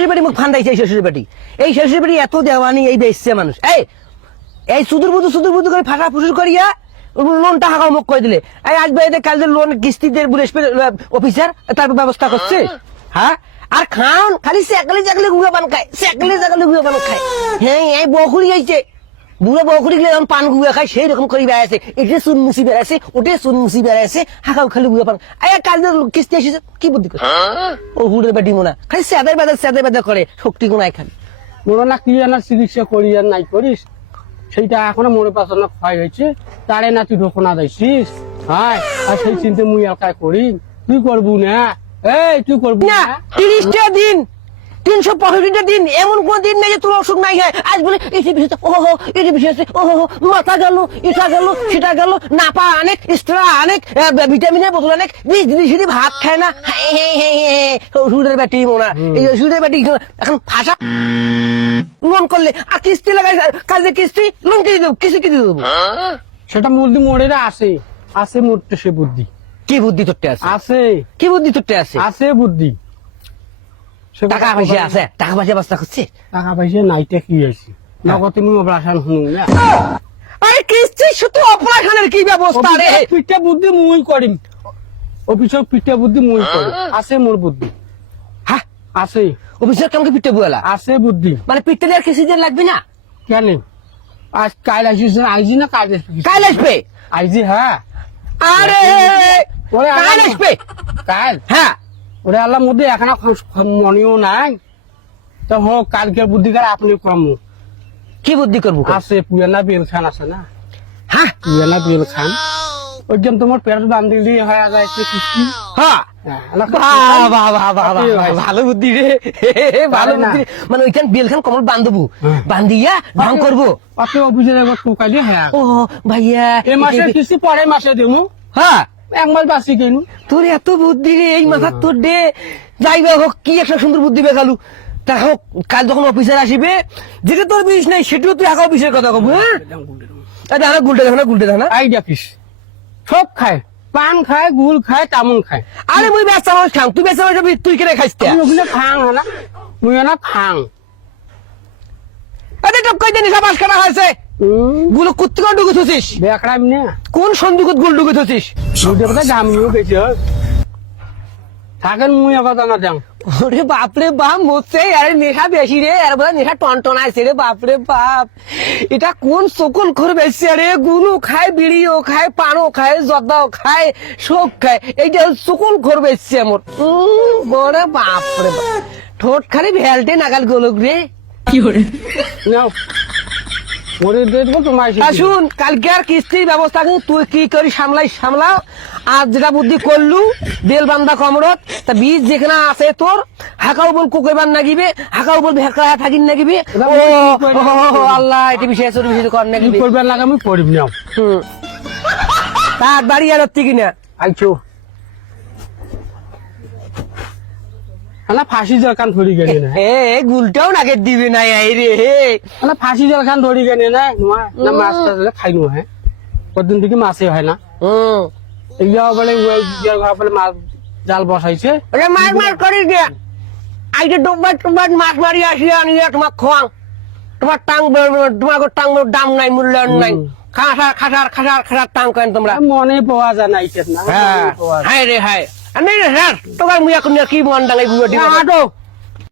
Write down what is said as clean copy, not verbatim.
শ্বশুর বাড়ি মুখ ফান্দাইছে, এই শ্বশুর বাড়ি, এই শ্বশুর বাড়ি এত দেওয়ানি, এই বেচছে মানুষ। এই সুদূর বুদু করে ফাঁসা ফুসুর করিয়া লোনটা হাঁকাও মুখ করে দিলে। এই আজ বাইরে কাল লোন কিস্তিদের অফিসার তার ব্যবস্থা করছে। হ্যাঁ, আর খান খালি সেকলে গুঁড়ো পান খায়, সেকলে গুঁড়ো পান খায়। হ্যাঁ, এই বকুড়ি আইছে, বুড়ো বকুড়ি গেলে যখন পান গুঁড়ো খায় সেই রকম করে বেড়াইছে, এটা চুন মুসি বেড়াইছে, ওটা চুন মুসি বেড়াইছে, হাঁকাও খালি গুঁড়ো পান। কাল কিস্তি এসেছে, কি বুদ্ধি করে ও হুড়ের বেটি মোনা, খালি স্যাদের বেদার করে, শক্তি কোনায় খালি মনে না কি জানার চিকিৎসা করি আর নাই করিস, সেইটা এখনো মনে পাশানো ক্ষয় হয়েছে, তারে না তুই ঢোকনা দিছিস। হ্যাঁ, আর সেই চিন্তা মুই একাই করি, তুই করবু না? তুই করবি না? 30টা দিন, 365টা দিন এমন কোন দিন নেই যে তোর অসুখ নাই হয়। আজ বলে এটা বিষয়, ওহো এটা বিষয় আছে, ওহো মাথা গেল, এটা গেল, সেটা গেল, নাপা অনেক, স্ট্রা অনেক, ভিটামিনের বোতল অনেক, দিদি ভাত খায় না। ওষুধের ব্যাটি মোনা, এই ওষুধের ব্যাটি এখন ফাঁসা লোন করলে আর কিস্তি লাগাই, কাজে কিস্তি লোন কিনে দেবো, কিস্তি কিনে দেবো। সেটা বুদ্ধি মোড়েরা আসে, আসে মোড়তে সে বুদ্ধি। কি বুদ্ধি তোরটে আছে? আছে কি বুদ্ধি তোরটে আছে? আছে বুদ্ধি। টাকা পয়সা আছে, টাকা পয়সা ব্যবস্থা করছে। টাকা পয়সা নাইটা কি আছে, নগদ তুমি অপারেশন শুনুন না। আরে কিস্তি শুধু অপারেশনের কি ব্যবস্থা রে? পিঠা বুদ্ধি মুই করিম, অফিসের পিঠা বুদ্ধি মুই করি। আছে মোর বুদ্ধি। হ্যাঁ, আছে অফিসের কামকে পিঠে বুয়ালা আছে বুদ্ধি। মানে পিঠে আর কিস্তি দিয়ে লাগবে না কেন? আজ কাল আসিস, আইজি না কাল আসবি? কাল আসবে। আইজি, হ্যাঁ। আরে কাল আসবে কাল, হ্যাঁ। ওরে আল্লাহ মধ্যে এখানে মনেও নাই তো হোক, কালকে বুদ্ধি করে আপনি কম। কি বুদ্ধি করবো? আছে পুরানা বেল খান আছে না, হ্যাঁ পুরানা বেল খান, ওই জন্য তোমার পেট বান্ধিলি হয়ে যাচ্ছে কিস্তি। হ্যাঁ, ভালো বুদ্ধি রে, ভালো বুদ্ধি। মানে ওইখান বেলখান কমল বান্ধবু, বান্ধিয়া ঢং করবো। আপনি অফিসে একবার টোকাইলি, হ্যাঁ ও ভাইয়া এই মাসে কিস্তি পরে মাসে দেবো। হ্যাঁ, এক মাস বাসি কেন? তোর এত বুদ্ধি রে, এই মাথা তোর দে। যাইবে হোক, কি একটা সুন্দর বুদ্ধি বেগালু। তা হোক, কাল যখন অফিসার আসিবে, যেটা তোর বিষ নাই সেটাও তুই একা অফিসের কথা কব। হ্যাঁ, দেখো গুলটে দেখো না, গুলটে দেখো না, আই দেখিস সব খায়, পান খায়, গুল খায়, তামুন খায়। আরে মুই বেচা মানুষ খাং, তুই বেচা মানুষ তুই কেনে খাইস? ওগুলো খাং না, মুই না খাং। আরে টপকাই দেনি সাবাস কাটা হয়েছে, গুলো কুত্তি করে ঢুকে থুছিস। বেকরাম না, কোন সন্দুকত গুল ঢুকে থুছিস? দামিও বেশি হয় থাকেন, মুই আবার জানা যাও। ওরে বাপরে বাপ, মরছে। আরে নেশা বেশি রে, আর বোধ নেশা টন আছে রে। বাপরে বাপ, এটা কোন সকল করে বেশি? আরে গুলও খায়, বিড়িও খায়, পানও খায়, জর্দাও খায়, সব খায়। এইটা সকল করে বেশি আমার। বড় বাপরে বাপ, ঠোঁট খালি ভেলটে নাগাল গোলক রে। কি করে নাও ওরে দেখবো তোমার। শুন, কালকে আর কিস্তির ব্যবস্থা তুই কি করি সামলাও। আর যেটা বুদ্ধি করলু, বেল বান্ধা কমরত, তা বীজ যেখানে আছে তোর, হাঁকাও বল কুকুরবান নাগিবে, হাঁকাও বল ভেকড়া থাকিন নাগিবে। ও আল্লাহ, এটা বিষয় কর নাগিবে, করবেন লাগে আমি করিব নাও। তার বাড়ি আর কিনা আইছো না, ফাঁসি জল খান ধরি গেলে না, গুলটাও নাকে দিবে না রে। ফাঁসি জল খান ধরি গেলে না, না মাছ খাই নো। হ্যাঁ, কতদিন থেকে মাছে হয় না। বলে বলে মাছ জাল বসাইছে, মাছ করিস গে। আইতে ডোবার মাছ মারি আসিয়া আনিয়া তোমার খোয়াং, তোমার টাং দাম নাই, মূল্যায়ন নাই। খাসার টাং করেন তোমরা, মনে পাওয়া যায় না। হায় রে হায়, আমি তোমার মুই এখন কি মন ডাঙাই বুড়ো দিব।